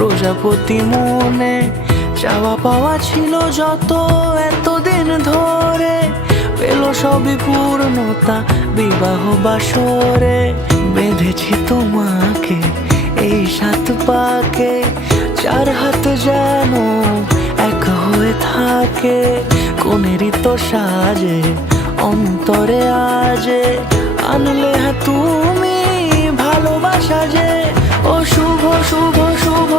প্রজাপতি মনে চাওয়া পাওয়া ছিল যত এতদিন ধরে, পেল সবই পূর্ণতা বিবাহ বাসরে। বেঁধেছি তোমাকে এই 7 পাকে, 4 হাত যেন এক হয়ে থাকে। কোনেরই তো সাজে অন্তরে আজে আনলে হ্যাঁ তুমি ভালোবাসা যে। ও শুভ শুভ শুভ